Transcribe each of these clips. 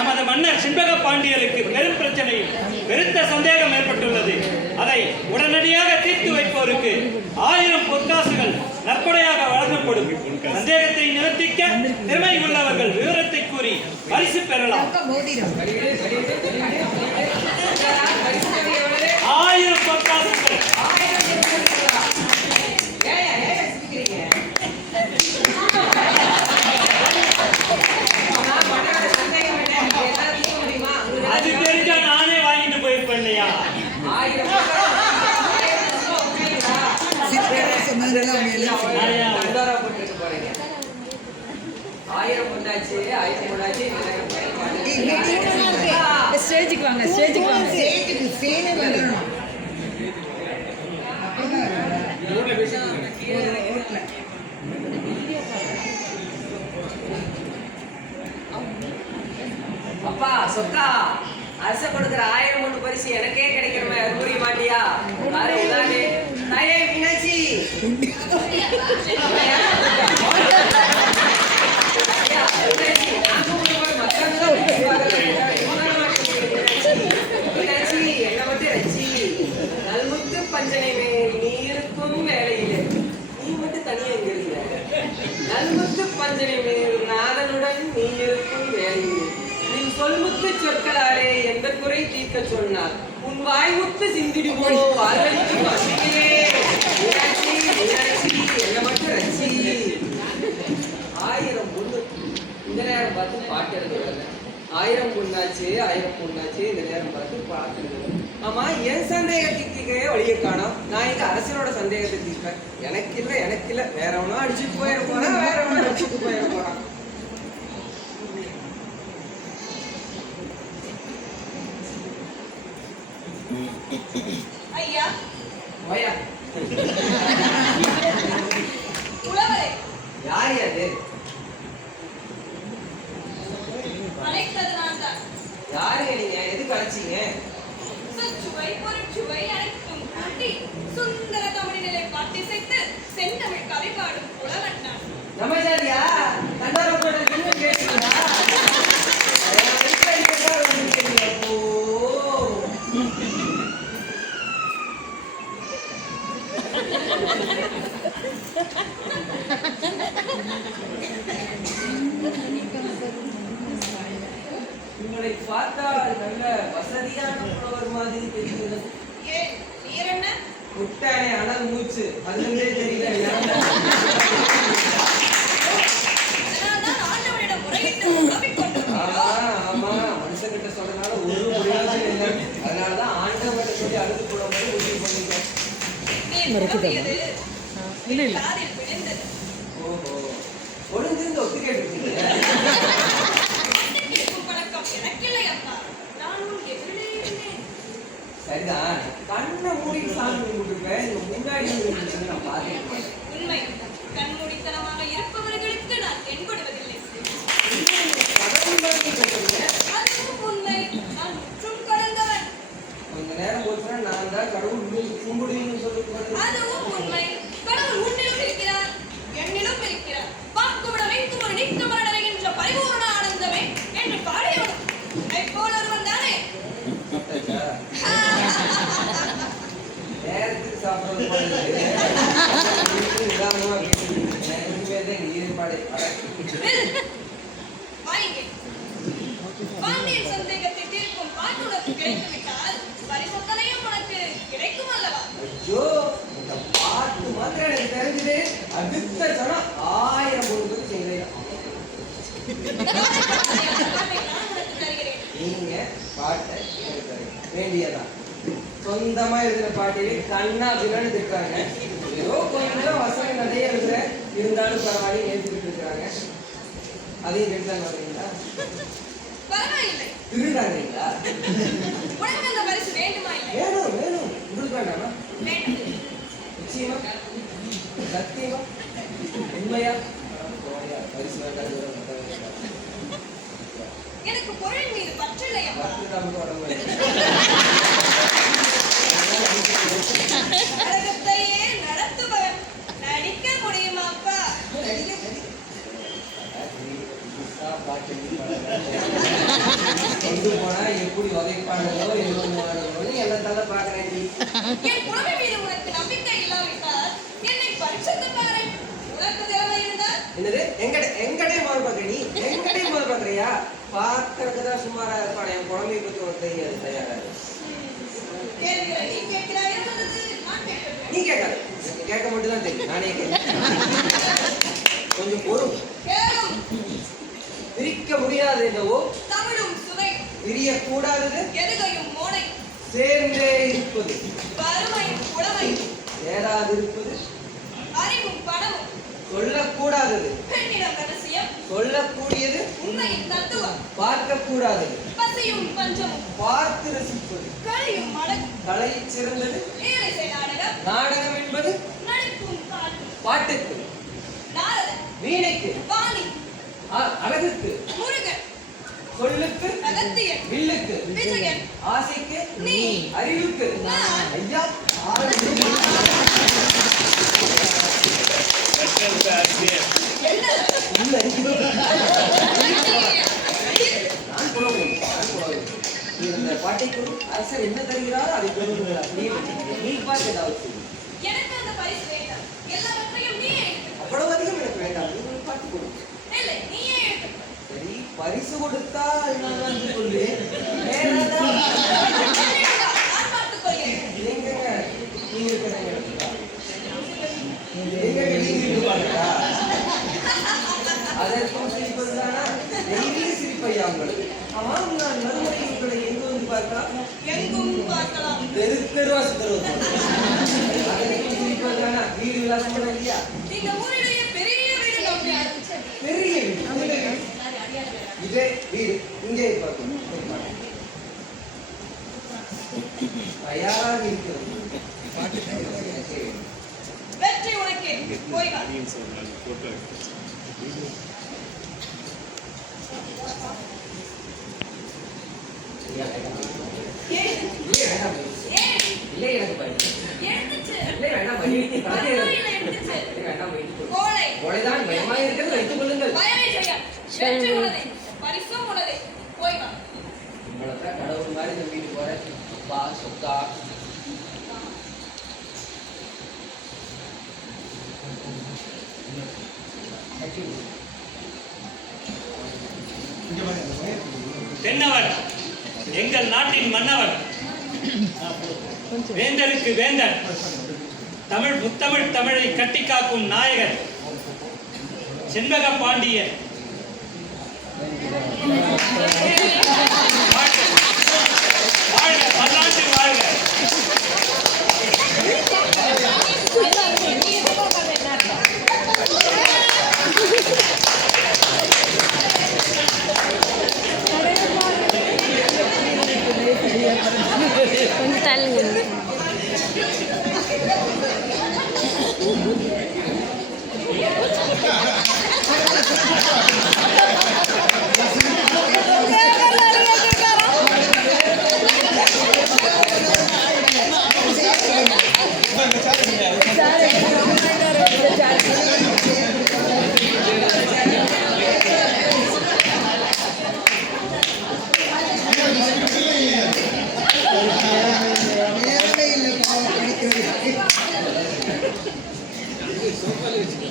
நமது மன்னர் செண்பக பாண்டியருக்கு பெரும் பிரச்சனையும் பெருத்த சந்தேகம் ஏற்பட்டுள்ளது. அதை உடனடியாக தீர்த்து வைப்போருக்கு 1000 பொற்காசுகள் நற்கொடையாக வழங்கப்படும். சந்தேகத்தை நிவர்த்திக்க திறமை உள்ளவர்கள் விவரத்தை கூறி பரிசு பெறலாம். 1000 பொற்காசுகள். அது தெரிஞ்சா நானே வாங்கிட்டு போயிருப்பேன் இல்லையா? ஸ்டேஜுக்கு வாங்க, ஸ்டேஜுக்கு வாங்க. அப்பா சொக்கா அரச கொடுக்கிற 1000 பொண்ணு பரிசு எனக்கே கிடைக்கிறமே, அது புரிய மாட்டியா? தாயே மீனாட்சி, மீனாட்சி என்ன மட்டும் ரச்சி, நல்முத்து பஞ்சனை நீ இருக்கும் வேலையில நீ மட்டும் தனியா இங்க இருக்கிற. நல்முத்து பஞ்சனை நாதனுடன் நீ இருக்கும் வேலையிலே சொல்முத்து சொற்களாலே எந்த குறை தீர்க்க சொன்னார். உன் வாய்முத்து சிந்திடுவோ வாழ்வழிக்கு வசிக்கலே. மீனாட்சி மீனாட்சி என்ன மட்டும் ரச்சி. 1000 பொண்ணு இந்த நேரம் பார்த்து பாட்டு எழுதுறாங்க. 1000 பொண்ணாச்சு 1000 பொண்ணாச்சு இந்த நேரம் பார்த்து பாட்டு எழுதுறேன். ஆமா, என் சந்தேகத்துக்கு வழியை காணோம். நான் இங்க அரசனோட சந்தேகத்தை தீர்ப்பேன். எனக்கு இல்ல வேற ஒன்னும் அடிச்சுட்டு போயிட போறான், வேற ஒன்னும் அடிச்சுட்டு போயிட போறான். ஐயா ஓயா உளவரே, யார் அது? அழைத்தது நான் தான். யாருங்க நீங்க? எதுக்கு அழைச்சீங்க? சொற்சுவை பொருட்சுவை அனைத்தும் கூட்டி சுந்தர தமிழினிலை பாட்டிசைத்து செந்தமிழ் கவி பாடும் புலவன் நான். நமச்சாரியா கண்டாரப்பட்ட என்ன கேட்டீங்களா? உங்களை பார்த்தால் நல்ல வசதியான புலவர் மாதிரி தெரிகிறது. ஏன் நீர் என்ன முட்டானே அனல் மூச்சு அதுலே தெரியல. அதனால்தான் ஆண்டவனிடம் முறையிட்டு உதவி கொண்டு ஆமா, மனுஷங்கிட்ட சொல்றதுனால ஒரு பிரயோஜனம் இல்லை. அதனாலதான் ஆண்டவர்கிட்ட சொல்லி அழுது போட மாதிரி உதவி பண்ணிட்டேன். காதில் விழுந்தது. ஓஹோ, ஒழுங்கிருந்து ஒத்து கேட்டு பழக்கம் எனக்கில்லை அப்பா. நான் உன் எதிரே இருந்தேன். சரிதான், கண்ணை மூடி சாமி கும்பிட்டுருப்பேன். முன்னாடி நான் பார்த்தேன். உண்மை, கண்மூடித்தனமாக இருப்பவர்களுக்கு நான் தென்படுவதில்லை. அதுவும் உண்மை. நான் முற்றும் கடந்தவன். கொஞ்ச நேரம் போச்சுன்னா நான் தான் கடவுள் கும்பிடுவீங்கன்னு சொல்லிட்டு. அதுவும் உண்மை. கடவுள் உன்னிலும் இருக்கிறார், என்னிலும் இருக்கிறார். வாக்குவிட வைக்கும் ஒரு நீக்க மரணடைகின்ற பரிபூர்ண ஆனந்தமே என்று பாடியவன் உன்னை போல் ஒருவன் தானே. நேரத்துக்கு சாப்பிடுறது பாண்டியன் சந்தேகத்தை தீர்க்கும் பாட்டுனக்கு கிடைத்துவிட்டால் பரிசத்தனையும் உனக்கு கிடைக்கும் அல்லவா? ஐயோ, இந்த பாட்டு மாத்திரம் எனக்கு தெரிஞ்சது. அடுத்த சனம் 1000 பொருட்கள் செய்கிறேன். நீங்க பாட்டை வேண்டியதான். சொந்தமா எழுதின பாட்டிலே கண்ணா பின்னான்னு திட்டுறாங்க. ஏதோ கொஞ்சம் வசனம் நிறைய எழுதுற இருந்தாலும் பரவாயில்ல எழுதிட்டு இருக்கிறாங்க. அதையும் கேட்டுதான் வரீங்களா? பரவாயில்லை. திருடாங்களா? உனக்கு அந்த பரிசு வேண்டுமா? இல்லை, வேணும் வேணும். உங்களுக்கு வேண்டாமா? வேண்டும். நிச்சயமா சத்தியமா உண்மையா? பரிசு வேண்டாம். எனக்கு பொருள் மீது பற்றில்லை அப்பா. நாடகத்தையே நடத்துபவன் நடிக்க முடியுமா அப்பா? கொண்டு போனா எப்படி வகைப்பாடுகளோ எழுதுவாடுகளோ எல்லாத்தாலும் பாக்குறேன். என் புலமை மீது உனக்கு நம்பிக்கை இல்லாவிட்டால் என்னை பரிசுத்த பாரு. உனக்கு தேவை இருந்தால் என்னது எங்கடே மாறு பாக்குற நீ? எங்கடே மாறு பாக்குறியா? பாக்குறதுதான் சுமாரா இருப்பான. என் குழந்தைய பத்தி உனக்கு தெரியாது. தயாராக கேட்கிற நீ கேட்கிறாய் என்பது நான் கேட்கிறேன். நீ கேட்காது. கேட்க மட்டும் தான் தெரியும். நானே கேட்கிறேன். கொஞ்சம் பொறும். கேளும். பிரிக்க முடியாது என்னவோ தமிழும் சுவை பிரியக்கூடாதது எதுகையும் மோனை சேர்ந்தே இருப்பது வறுமையும் புலமை சேராது இருப்பது அறிவும் பணமும் சொல்லக்கூடாதது பெண்ணிடம் ரகசியம் சொல்லக்கூடியது உண்மையின் தத்துவம் பார்க்கக்கூடாதது பசியும் பஞ்சமும் பார்த்து ரசிப்பது கழியும் மடங்கும் கலை சிறந்தது ஈரிசை நாடகம் நாடகம் என்பது நடிப்பும் பாட்டும் பாட்டுக்கு நாரதன் வீணைக்கு வாணி அழகுக்கு முருகன் சொல்லுக்கு அகத்தியன் வில்லுக்கு விஜயன் ஆசைக்கு நீ அறிவுக்கு நான் ஐயா என்ன உள்ள இருக்குது. அழகிய நான் புலவன். நீ இந்த பாட்டைக்கு அரசர் என்ன தருகிறாரோ அதை பெறுகிறார். நீ பார்த்து ஏதாவது செய்யு. எனக்கு அந்த பரிசு வேண்டாம் எல்லாவற்றையும் நீயே எடுத்துக்கோ. அவ்வளவு அதிகம் எனக்கு வேண்டாம். நீ ஒரு பாட்டு கொடு. இல்லை நீயே எடுத்துக்கோ. சரி பரிசு கொடுத்தால் நான் வந்து கொள்வேன். வேறதா? நான் பார்த்துக் கொள்கிறேன். எங்கங்க நீ இருக்கிறீங்க? எங்க நீங்க இருக்கு பாருடா. அதற்கும் சிரிப்பதுதானா? டெய்லி சிரிப்பையா உங்களுக்கு? ஆமாம் நான் மறுமுறை உங்களை எங்க வந்து பார்க்கலாம்? எங்கும் பார்க்கலாம். தெருவா சுத்தரவு. அதற்கும் சிரிப்பதுதானா? வீடு விலாசம் கூட இல்லையா? இந்த ஊரிலேயே பெரிய வீடு நம்பியார். பெரிய வீடு. இதே வீடு இங்கே பார்க்கணும். தயாராக இருக்கிறது. வெற்றி உனக்கே. போய் வா. ஏன்? இல்லை வேண்டாம். ஏன்? இல்லை எனக்கு பயம். எழுந்துச்சு. இல்லை வேண்டாம். வழி பரவாயில்லை, எழுந்துச்சு. வேண்டாம். கோழை. கொலைதான் பயமாக இருக்கிறது. வைத்துக் கொள்ளுங்கள். பயமே செய்ய. வெற்றி உனதே. பரிசும் உனதே. போய் வா. உங்களை கடவுள் மாதிரி இந்த வீட்டுக்கு போற அப்பா சொத்தா தென்னவன் எங்கள் நாட்டின் மன்னவன், வேந்தருக்கு வேந்தன், முத்தமிழ் தமிழை கட்டி காக்கும் நாயகன் செண்பக பாண்டியன். வாழ்க, பல்லாண்டு வாழ்க. கொஞ்சம் தள்ளுங்க.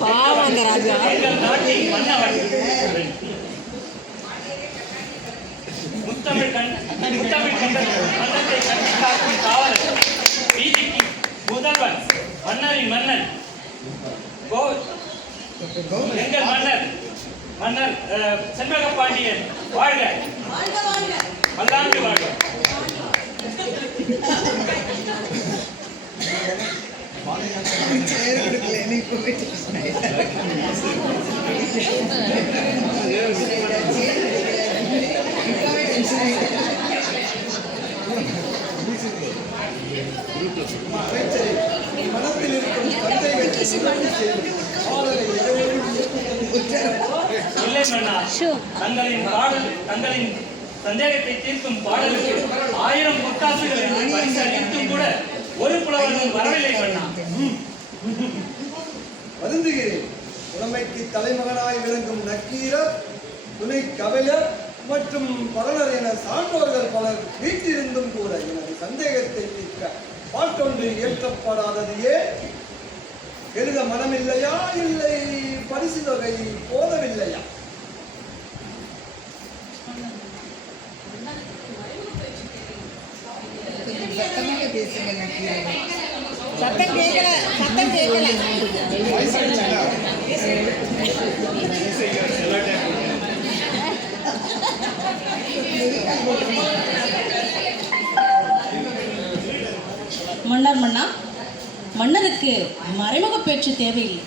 பாவங்க ராஜா. எங்கள் நாட்டின் மன்னவன், முத்தமிழ் கண்டத்தை கட்டி காக்கும் காவலன், வீதிக்கு முதல்வன், மன்னரின் மன்னன், எங்கள் மன்னர் செண்பக பாண்டியன் வாழ்க, வாழ்க வாழ்க. பல்லாண்டு வாழ்க. இல்லை மன்னா, தங்களின் சந்தேகத்தை தீர்க்கும் பாடலுக்கு 1000 பொற்காசுகள் என்று பரிசு அளித்தும் கூட ஒரு புலவர்கள் வரவில்லை மன்னா. வருந்துகிறேன். புலமைக்கு தலைமகனாய் விளங்கும் நக்கீரர் துணை கபிலர் மற்றும் பரணர் என சான்றோர்கள் பலர் வீட்டிலிருந்தும் கூட எனது சந்தேகத்தை தீர்க்க பாட்டொன்று இயற்றப்படாதது ஏன்? எழுத மனமில்லையா, இல்லை பரிசு தொகை போதவில்லையா? சத்தம் கேட்கல, சத்தம் கேட்கல. மன்னா மன்னருக்கு மறைமுக பேச்சு தேவையில்லை.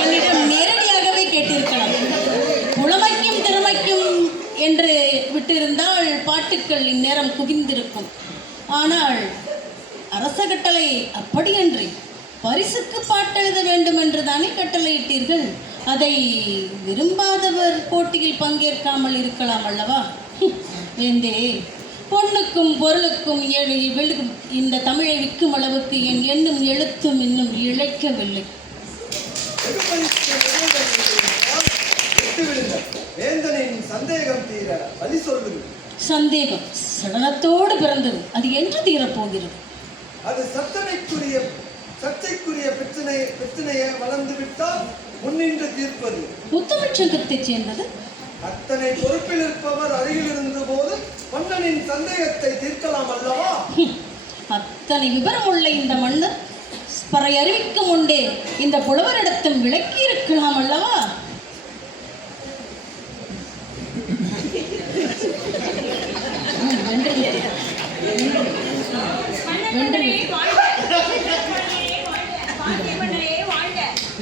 என்னிடம் நேரடியாகவே கேட்டிருக்கலாம். புலமைக்கும் திறமைக்கும் என்று விட்டிருந்தால் பாட்டுக்கள் இந்நேரம் குவிந்திருக்கும். ஆனால் அரச கட்டளை அப்படியன்றி பரிசுக்கு பாட்டெழுத வேண்டும் என்று தானே கட்டளையிட்டீர்கள். அதை விரும்பாதவர் போட்டியில் பங்கேற்காமல் இருக்கலாம் அல்லவா? வேந்தே, பொண்ணுக்கும் பொருளுக்கும் இந்த தமிழை விற்கும் அளவுக்கு என் எண்ணும் எழுத்தும் இன்னும் இழைக்கவில்லை. வேந்தனின் சந்தேகம் தீர வழி சொல்லுங்கள். சந்தேகம் சடலத்தோடு பிறந்தது, அது என்று தீரப்போகிறது? அது சர்ச்சைக்குரிய பிரச்சனையை வளர்ந்து விட்டால் முன்னின்று தீர்ப்பது. உத்தமச் சங்கத்தைச் சேர்ந்தது. அத்தனை பொறுப்பில் இருப்பவர் அருகில் இருந்த போது மன்னனின் சந்தேகத்தை தீர்க்கலாம் அல்லவா? அத்தனை விவரம் உள்ள இந்த மன்னர் பறை அறிவிக்கும் உண்டே இந்த புலவரிடத்தில் விளக்கி இருக்கலாம் அல்லவா?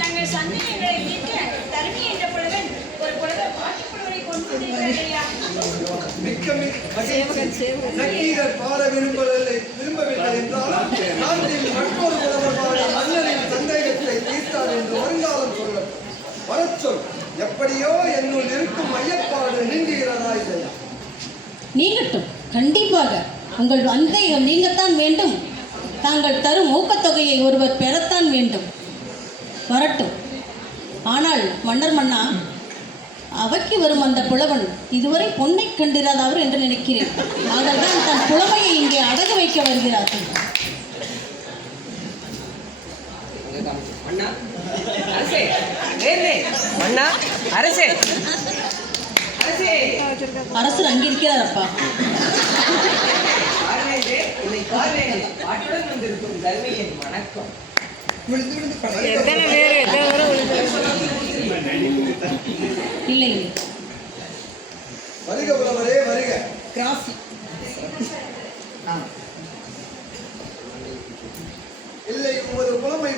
தங்கள் சந்தேகங்களை தீர்க்க தருமி என்ற புலவன் ஒரு புலவர் பாட்டுப்புலவரை கொண்டு நக்கீரர் பாட விரும்பவில்லை என்றாலும் நாட்டில் மற்றொரு புலவர் பாட மன்னரின் சந்தேகத்தை தீர்த்தார் என்று வருங்காலம் சொல்லப்படும். வரச்சொல் எப்படியோ என்னுள் இருக்கும் ஐயப்பாடு நீங்குகிறதா இல்லையா? நீங்கட்டும், கண்டிப்பாக. உங்கள் சந்தேகம் நீங்கத்தான் வேண்டும். தாங்கள் தரும் ஊக்கத்தொகையை ஒருவர் பெறத்தான் வேண்டும். வரட்டும். ஆனால் மன்னர் மன்னா, அவைக்கு வரும் அந்த புலவன் இதுவரை பொன்னை கண்டிராதவர் என்று நினைக்கிறேன். அதல்தான் தன் புலமையை இங்கே அடகு வைக்க வருகிறார்கள். அரசர் அங்கிருக்கிறார் அப்பா. வணக்கம். எத்தனை பேர் இல்லை வருக புலவரே, வருக. இல்லை, உமது புலமை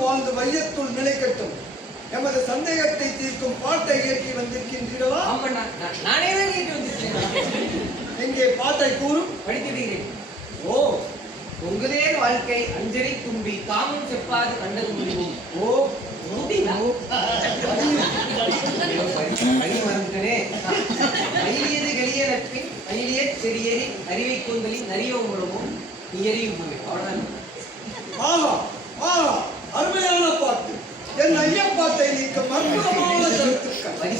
வாழ்ந்து மையத்துள் நிலைக்கட்டும். எமது சந்தேகத்தை தீர்க்கும் பாட்டை இயக்கி வந்திருக்கின்றீர்களா? நானே தான் கேட்டு வந்திருக்கேன். எங்கே பாட்டை கூறும்? படிக்கிறீர்கள். ஓ, உங்களே வாழ்க்கை அஞ்சரை தும்பி காமம் செப்பாது கண்டது முடிவும். ஓ, மயிலியது கலிய நட்பின் மயிலிய செடியேறி அறிவை கூந்தலின் நரிய உணவும் நீயறியும் பூமி. அவ்வளவுதான். ஆஹா ஆஹா, அருமையான பாட்டு. என் ஐயப்பாட்டை நீக்க அற்புதமான கருத்துக்கள்,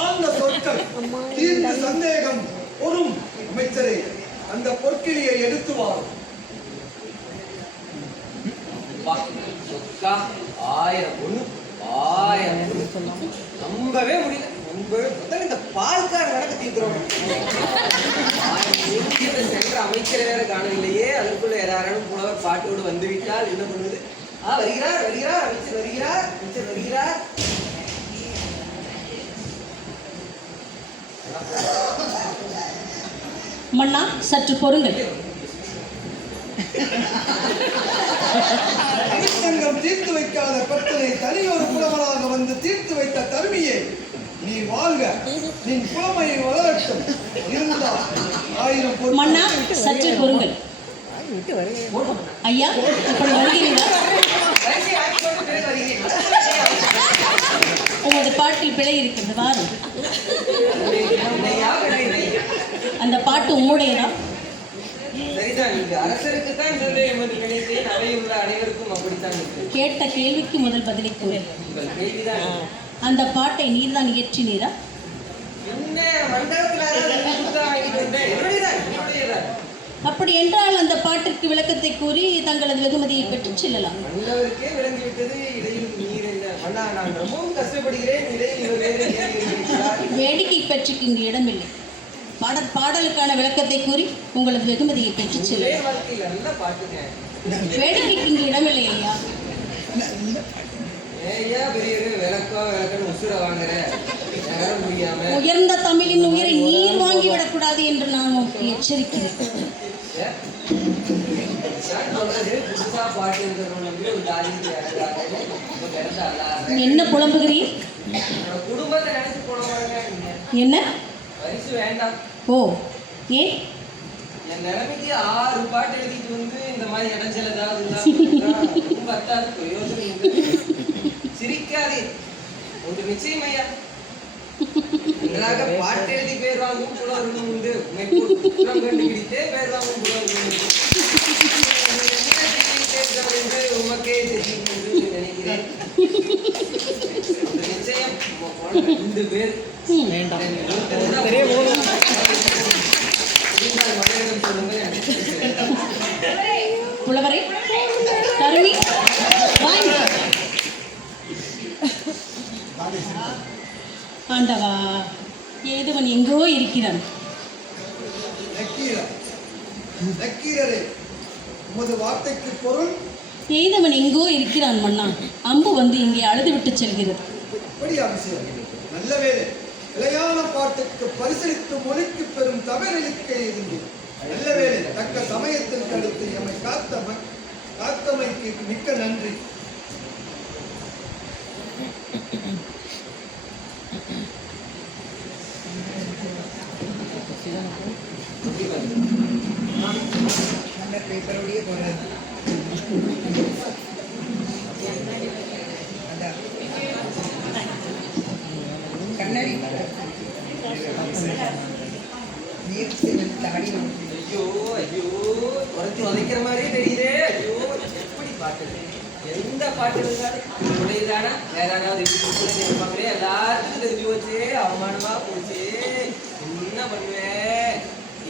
ஆழ்ந்த சொற்கள், தீர்ந்த சந்தேகம் பொறும். அமைச்சரே, அந்த பொற்கிளியை எடுத்து வாரும். 1000 பொண்ணு 1000 நம்பவே முடியல. இந்த பால்கார கணக்கு தீர்க்கிறோம். சென்ற அமைச்சர் வேற காணவில்லையே. அதுக்குள்ள யாரும் புலவர் பாட்டோடு வந்துவிட்டால் என்ன பண்ணுவது? வருகிறார் வருகிறார் அமைச்சர் வருகிறார் அமைச்சர் வருகிறார். மன்னா, சற்று பொறுங்கள். தமிழ்ச்சங்கம் தீர்த்து வைக்காத பிரச்சனை தனியொரு புலவனாக வந்து தீர்த்து வைத்த தருமியே, நீ வாழ்க, நீ புலமை வளரட்டும். இருந்தால் 1000 மன்னா, சற்று பொறுங்கள். ஐயா, இப்படி வருகிறீர்களா? அரிசி ஆக்கி கொண்டு பிறகு வருகிறேன். உமது பாட்டில் பிழை இருக்கிறது, வாரும். என்னையா விளையுது? அந்த பாட்டு உம்முடையதா? சரிதான், இங்கு அரசருக்குத்தான் சந்தேகம் என்று நினைத்தேன். அவையில் உள்ள அனைவருக்கும் அப்படித்தான் இருக்கு. கேட்ட கேள்விக்கு முதல் பதிலை கூறு. உங்கள் கேள்விதான் அந்த பாட்டை நீர்தான் இயற்றினீரா? என்ன மண்டபத்தில் வாங்கிட்டு வந்தேன். என்னுடையதான். அப்படி என்றால் அந்த பாட்டிற்கு விளக்கத்தை கூறி தங்களது வெகுமதியை பெற்றுச் செல்லலாம். மன்னவருக்கே விளங்கிவிட்டது. இடையில் நீர் என்ன மன்னா, நான் ரொம்பவும் கஷ்டப்படுகிறேன். இடையில் இவர் வேறு கேள்வி கேட்கிறார். வேடிக்கை பெற்றுக்கு இங்கு இடமில்லை. பாடலுக்கான விளக்கத்தை கூறி உங்களது வெகுமதியை பெற்றுச் ஒரே செல்லலாம். வாழ்க்கையில் நல்ல பாட்டுங்க. வேடிக்கைக்கு இங்கு இடமில்லை ஐயா. ஏய்யா பெரியரு விளக்கன்னு உசுர வாங்குற யாரும் முடியாம உயர்ந்த தமிழின் உயிரை நீர் வாங்கிவிடக் கூடாது என்று நான் உங்களுக்கு எச்சரிக்கிறேன். சொல்றது புதுசா பாட்டு இருக்கிறவங்க ஒரு காலிக்கு என்ன புலம்புகிறீர்? குடும்பத்தை நினைச்சு போனவங்க என்ன பரிசு வேண்டாம். ஓ, ஏன்? என் நிலைமைக்கு 6 பாட்டு எழுதிட்டு வந்து இந்த மாதிரி இடைஞ்சல் ஏதாவது பத்தாது பிரயோஜனம் உண்டு. சிரிக்காதே, ஒரு நிச்சயம் ஐயா. நன்றாக பாட்டு எழுதி பேர் வாங்கும் புலவர்களும் உண்டு. குற்றம் கண்டுபிடித்தே பேர் வாங்கும் புலவர்களும் உண்டு. என்று உமக்கே தெரியும் என்று நினைக்கிறேன். ஒரு நிச்சயம் 2 பேர் புலவரை கருமி வாங்க. ஆண்டவா, ஏதுவன் எங்கோ இருக்கிறான். நக்கீரரே, உமது வார்த்தைக்கு பொருள்? ஏதவன் எங்கோ இருக்கிறான் மன்னா. அம்பு வந்து இங்கே அழுது விட்டு செல்கிறது. எப்படி அவசியம்? நல்ல வேலை. இளையான பாட்டுக்கு பரிசளித்து மொழிக்கு பெறும் தவறளிக்க இருந்து நல்ல வேலை. தக்க சமயத்திற்கு அடுத்து எம்மை காத்தமைக்கு மிக்க நன்றி. பேப்பரோடய போறது கண்ணாடி ஐயோ ஐயோ குறைச்சி உதைக்கிற மாதிரியே தெரியுதே. ஐயோ எப்படி பாட்டு, எந்த பாட்டு இருந்தாலும் உடையதானா வேற ஏதாவது இருப்பாங்களே, எல்லாருக்கும் தெரிஞ்சு போச்சு. அவமானமா போச்சு. என்ன பண்ணுவேன்?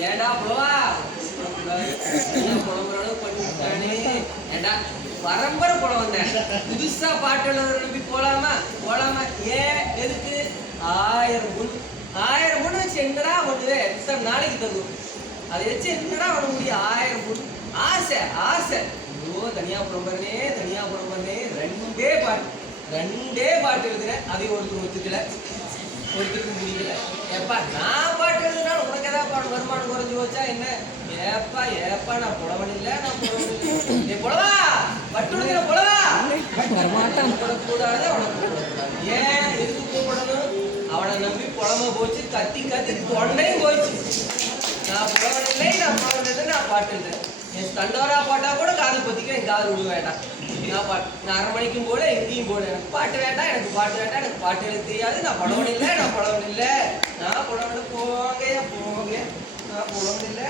ஏடா புலவா புலம்புற அளவு பண்ணிட்டானே. ஏண்டா பரம்பரை புலம் வந்தேன். புதுசா பாட்டு எழுதுற நம்பி போலாமா? ஏன் எதுக்கு? 1000 பொண்ணு வச்சு என்னடா பண்ணுது? எக்ஸாம் நாளைக்கு தருவோம். அதை வச்சு என்னடா பண்ண முடியும்? 1000 பொண்ணு ஆசை. ஐயோ தனியா புறம்பறனே 2 பாட்டு எழுதுறேன். அதையும் ஒருத்தருக்கு முடியல. ஏப்பா நான் பாட்டு எழுதுனா உனக்கு ஏதாவது பாட்டு வருமானம் குறைஞ்சு வச்சா என்ன? ஏப்பா நான் புலவன் இல்லை. புலவா பட்டுடுங்கிற புலவா கூடாது. அவனை ஏன் எதுக்கு கூப்பிடணும்? அவனை நம்பி புலம்ப போச்சு. கத்தி தொண்டையும் போயிடுச்சு. நான் புலவன் இல்லை, நான் பாட்டு எழுதுறேன். என் தண்டோரா பாட்டா கூட காது பத்திக்க என் காது விட வேண்டாம். நான் 1/2 மணிக்கும் போல எங்கேயும் போல எனக்கு பாட்டு வேண்டாம். எனக்கு பாட்டு எழுத தெரியாது. நான் புலவன் இல்லை. நான் புலவன் இல்லை. நான் புலவன் போங்க. நான் புலவன் இல்லை.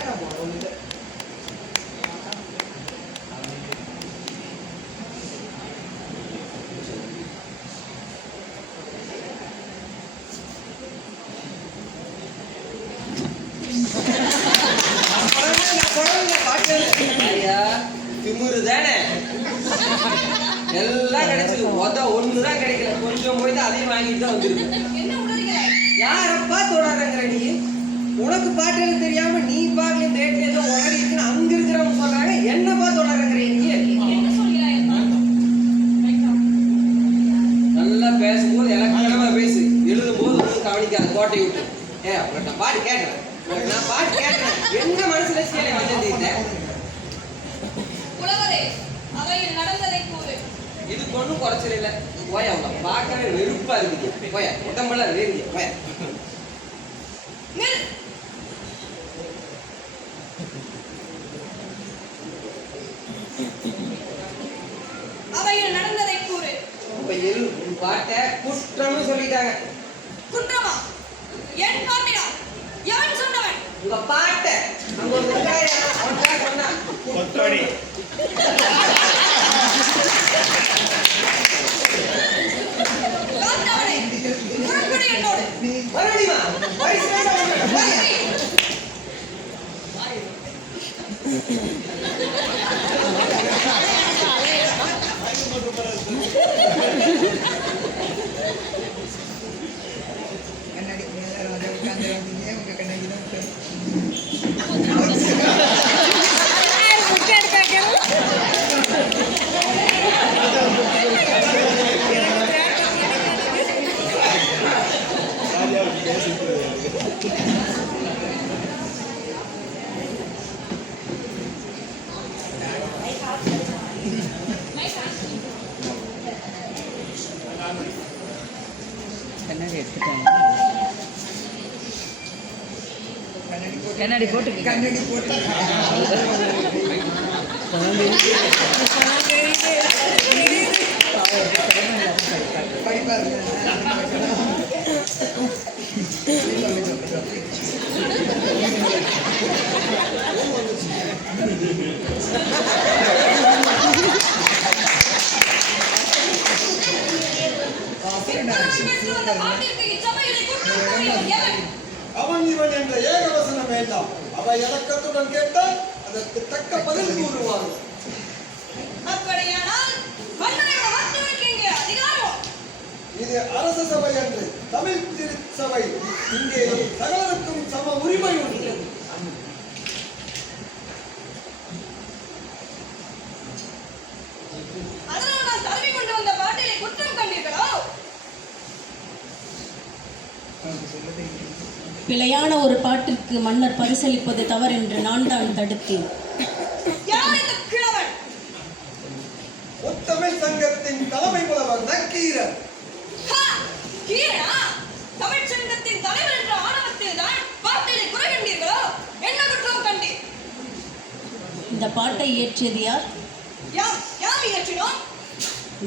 திமுரு தானே எல்லாம் கிடைச்சது. ஒண்ணுதான் கிடைக்கல. கொஞ்சம் போய் அதையும் வாங்கிட்டு தான் வந்துருக்கு. என்ன உணர்கிறாய்? யாரப்பா தொடர்றங்கிற நீ? உனக்கு பாட்டு எழுத தெரியாம நீ பாக்கல தேட்டர் ஏதோ உடனே இருக்குன்னு அங்க இருக்கிறவங்க சொல்றாங்க. என்னப்பா தொடர்றங்கிற நீ? என்ன சொல்கிறாய்? நல்லா பேசும்போது இலக்கணமா பேசு. எழுதும் போது ஒன்றும் கவனிக்காத. கோட்டை விட்டு நான் பாட்டு கேட்கறேன். என்ன மனசுல சேலை வந்தேன். புலவரே, அவையில் நடந்ததை கூறு. இதுக்கு ஒன்றும் குறைச்சல் இல்லை. போய் அவங்க பார்க்கவே வெறுப்பா இருக்குது. போய உடம்பெல்லாம் வேறுங்க. போய நில். அவையில் பாட்டை குற்றம்னு சொல்லிட்டாங்க. குற்றமா? என் பாட்டியா? எவன் சொன்னவன்? உங்க பாட்டை அங்க ஒரு வெங்காயம் அவன்கிட்ட சொன்னா கொத்தடி. காத்தவனே, புறப்படு என்னோடு. மறுபடியுமா வயசு கண்ணாடி உட்காந்து உங்க கண்ணாடி கண்ணாடி எடுத்துட்டாங்க. கண்ணாடி போட்டு கண்ணாடி போட்டு பேசும் அந்த பாட்டிற்கு இச்சபையிலே குற்றம் கூறியவன் எவன்? அவன் இவன் என்ற ஏகவசனம் வேண்டாம். அவை இலக்கத்துடன் கேட்டால் அதற்கு தக்க பதில் கூறுவார்கள். அப்படியானால் மன்னரை வந்து வைக்கீங்க அதிகாரம். இது அரச சபை அன்று தமிழ் திருச்சபை. இங்கே சகலருக்கும் சம உரிமை உண்டு. அதனால் நான் தழுவி கொண்டு வந்த பாட்டிலே குற்றம் கண்டீர்களோ? பிழையான ஒரு பாட்டிற்கு மன்னர் பரிசளிப்பது தவறென்று நான் தான் தடுத்தேன். யார் இந்த கிழவன்? முத்தமிழ் சங்கத்தின் தலைமை புலவர் நக்கீரன். ஹா! கீரனா? தமிழ்ச் சங்கத்தின் தலைவர் என்ற ஆணவத்தில் தான் பாட்டிலே குறை கண்டீர்களோ? என்ன குற்றம் கண்டீர்? இந்த பாட்டை இயற்றியது யார்? யார் இயற்றினோம்?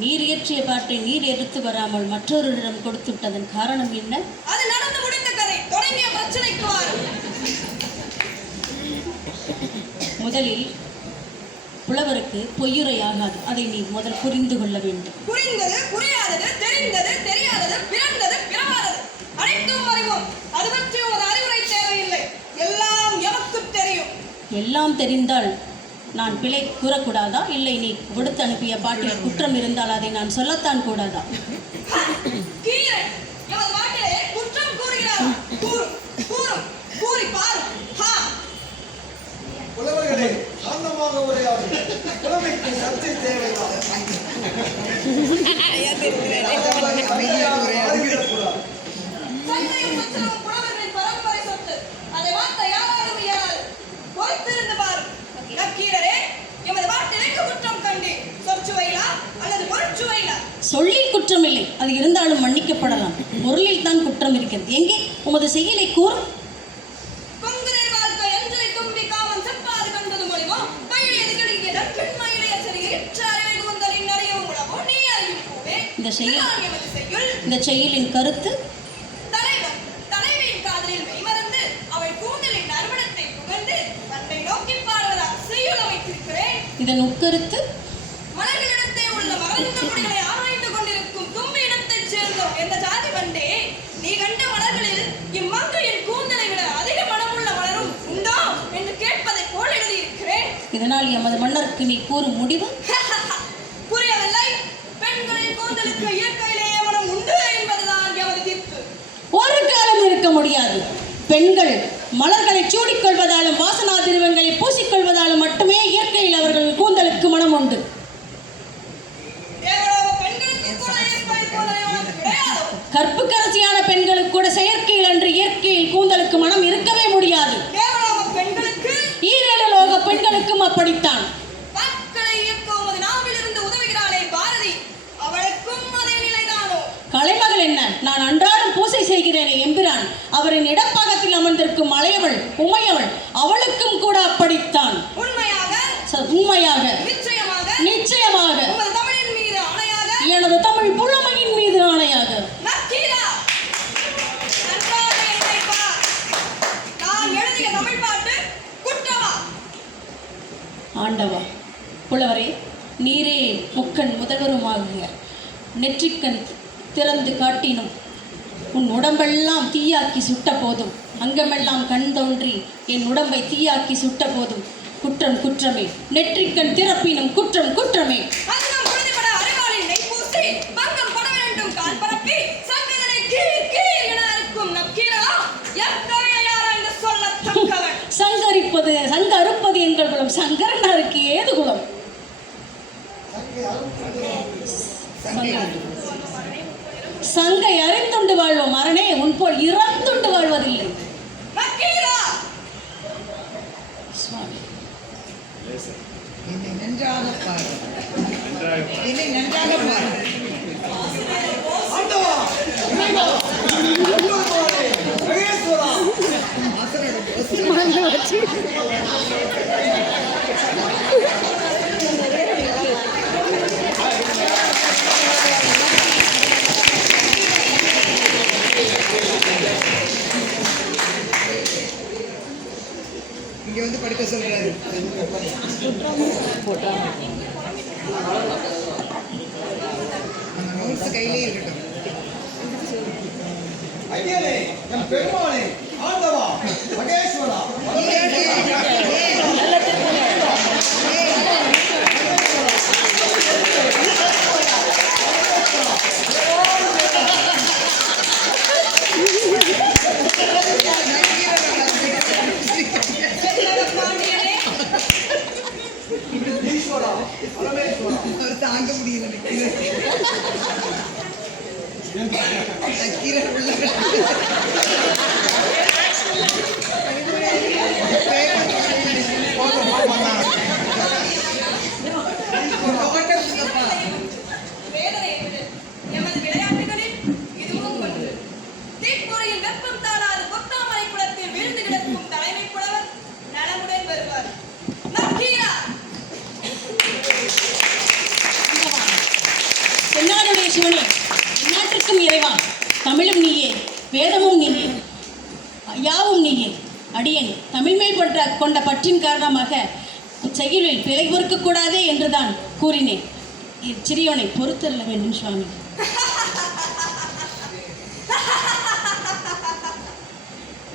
நீர் இயற்றிய பாட்டை நீர் எடுத்து வராமல் மற்றொருவரிடம் கொடுத்துவிட்டதன் காரணம் என்ன? அது நடந்து முடிந்த கதை. தொடங்கிய பிரச்சனைக்கு வாரும். முதலில் புலவருக்கு பொய்யுரை ஆகாது. அதை நீ முதல் புரிந்து கொள்ள வேண்டும். புரிந்தது, புரியாதது, தெரிந்தது, தெரியாதது, பிறந்தது, பிறவாதது அனைத்தும் அறிவோம். அது பற்றி ஒரு அறிவுரை தேவையில்லை. எல்லாம் எமக்கு தெரியும். எல்லாம் தெரிந்தால் நான் பிழை கூறக்கூடாதா? இல்லை நீ கொடுத்து அனுப்பிய பாட்டில் குற்றம் இருந்தால் அதை நான் சொல்லத்தான் கூடாதா? கீரன் எமது பாட்டிலே குற்றம் கூறுகிறார். கூறும், கூறும், கூறி பாரும். ஹா! புலவர்களே, சாந்தமாக உரையாடும். புலமைக்கு சர்ச்சை தேவைதான். சண்டையும் சச்சரவும் புலவர்களின் பரம்பரை சொத்து. அதை மாற்ற யாராலும் இயலாது. பொறுத்திருந்து பாரும். நக்கீரரே, எமது பாட்டிலே குற்றம் கண்டேன். சொற்சுவையிலா அல்லது பொருட்சுவையிலா? சொல்லில் குற்றம் இல்லை. அது இருந்தாலும் மன்னிக்கப்படலாம். பொருளில் தான் குற்றம் இருக்கிறது. எங்கே உமது செய்யலை கூறும். கொங்குதேர் வாழ்க்கை அஞ்சலி தும்பி காமன் செப்பாது கண்டது மொழிவோ கையிலே கிழங்கிய நற்கண்மையிலே சரி இற்ற அறிவை கூந்தலின் அறியவும் உளவோ நீ அறியும் பூவே. இந்த செயல் இதுதான் எமது செய்யுள். இந்த செயலின் கருத்து தலைவன் தலைவியின் காதலில் மெய்மறந்து அவள் கூந்தலின் நறுமணத்தை புகழ்ந்து தன்னை நோக்கி பார்வதாக செய்யுள் அமைத்திருக்கிறேன். இதன் உட்கருத்து மலர்களிடத்தே உள்ள மலர்ந்த முடிகளை ஆராய்ந்து கொண்டிருக்கும் தும்பி இனத்தைச் சேர்ந்தோம் எந்த ஜாதி வண்டே, நீ கண்ட மலர்களில் இம்மங்கையின் கூந்தலை விட அதிக மனமுள்ள மலரும் உண்டோ என்று கேட்பதை போல் எழுதியிருக்கிறேன். இதனால் எமது மன்னருக்கு நீ கூறும் முடிவு புரியவில்லை. பெண்களின் கூந்தலுக்கு இயற்கையிலேயே மனம் உண்டு என்பதுதான் எமது தீர்ப்பு. ஒரு காலம் இருக்க முடியாது. பெண்கள் மலர்களை சூடிக்கொள்வதாலும் வாசனா திரவங்களை பூசிக்கொள்வதாலும் மட்டுமே இயற்கையில் அவர்கள் கூந்தலுக்கு மனம் உண்டு. எவ்வளவு பெண்களுக்கு கூட இயற்கை கூந்தலை உனக்கு கிடையாதோ? கற்புக்கரசியான பெண்களுக்கு கூட செயற்கையில் அன்று இயற்கையில் கூந்தலுக்கு மனம் இருக்கவே முடியாது. எவ்வளவு பெண்களுக்கு ஈரேழு லோக பெண்களுக்கும் அப்படித்தான். வாக்களை இயக்க உமது நாவிலிருந்து உதவுகிறாளே பாரதி, அவளுக்கும் அதே நிலைதானோ? கலைமகள் என்ன, நான் அன்றாடம் பூசை செய்கிறேனே எம்பிரான், அவரின் இடப்பாகத்தில் அமர்ந்திருக்கும் மலையவள் உமையவள், அவளுக்கும் கூட அப்படித்தான். உண்மையாக உண்மையாக நிச்சயமாக நிச்சயமாக உமது தமிழின் மீது ஆணையாக எனது தமிழ் புலமையின் மீது ஆண்டவா. புலவரே, நீரே முக்கண் முதல்வருமாகிய நெற்றிக்கண் திறந்து காட்டினும் உன் உடம்பெல்லாம் தீயாக்கி சுட்ட போதும், அங்கமெல்லாம் கண் தோன்றி என் உடம்பை தீயாக்கி சுட்ட போதும், குற்றம் குற்றமே. நெற்றிக்கண் திறப்பினும் குற்றம் குற்றமே. அங்கம் பொழுதுபட அருகாலில் நெய் பூசி பங்கம் பட வேண்டும் கால் பரப்பி சங்கதனை கீழ் கீழ் என அறுக்கும் நக்கீரா எக்கவையாரா என்று சொல்ல தக்கவன். சங்க அறுப்பது எங்கள் குலம், சங்கரனாருக்கு ஏது குலம்? சங்கை அறிந்துண்டு வாழ்வோம் அரணே, உன் போல் இறந்துண்டு வாழ்வதில்லை. நக்கீரா சுவாமி, என்னை நன்றாக பாரு, என்னை நன்றாக பாரு. ஆண்டவா, இறைவா, உள்ளூர்வானே, மகேஸ்வரா. இங்க வந்து படுக்க சொல்றாரு. நம்ம நோட்ஸ் கையிலே இருக்கட்டும். ஐயனே, என் பெருமானே, ஆண்டவா, மகேஸ்வரா, பாண்டியனே ஈஸ்வரா, பரமேஸ்வரா. அவர் தாங்க முடியல. நக்கீரர் உள்ள வேதனை விடு. எமது விளையாட்டுகளில் இதுவும் ஒன்று. தீப்பொறியின் வெப்பம் தாழாது கொத்தாமரை குளத்தில் வீழ்ந்து கிடக்கும் தலைமை புலவர் நலமுடன் வருவார். நக்கீரா தென்னாடுடைய சிவனே, நாட்டிற்கும் இறைவா, தமிழும் நீயே, வேதமும் நீயே, யாவும் நீயே. அடியேன் தமிழ் மேல் கொண்ட பற்றின் காரணமாக செயலில் பிழை பொறுக்கக்கூடாதே என்றுதான் கூறினேன். இச்சிறியோனை பொறுத்தருள வேண்டும் சுவாமி.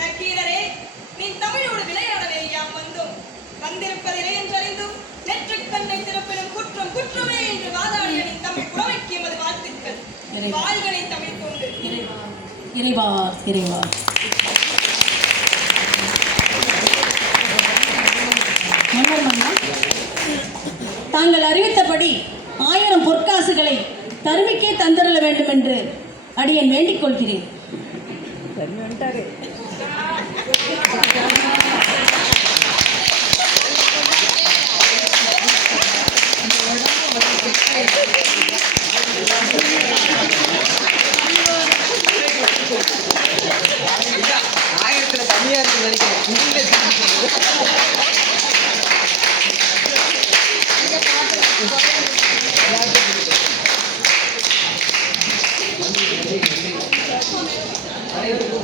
நக்கீரரே, நீ தமிழோடு விளையாடவே யாம் வந்தோம். வந்திருப்பதிலே என்றறிந்தும் நெற்றிக் கண்ணை திறப்பினும் குற்றம் குற்றமே என்று வாதாடிய நீ தமிழ் புறவைக்கு எமது வாழ்த்துக்கள். வாழ்களை தமிழ் கொண்டு இறைவா இறைவா. மன்னர் மன்னா, தாங்கள் அறிவித்தபடி 1000 பொற்காசுகளை தருமிக்கே தந்தருள வேண்டும் என்று அடியேன் வேண்டிக் கொள்கிறேன். ஆயிரத்துல கம்மியா இருக்குன்னு நினைக்கிறேன். அனைவரும்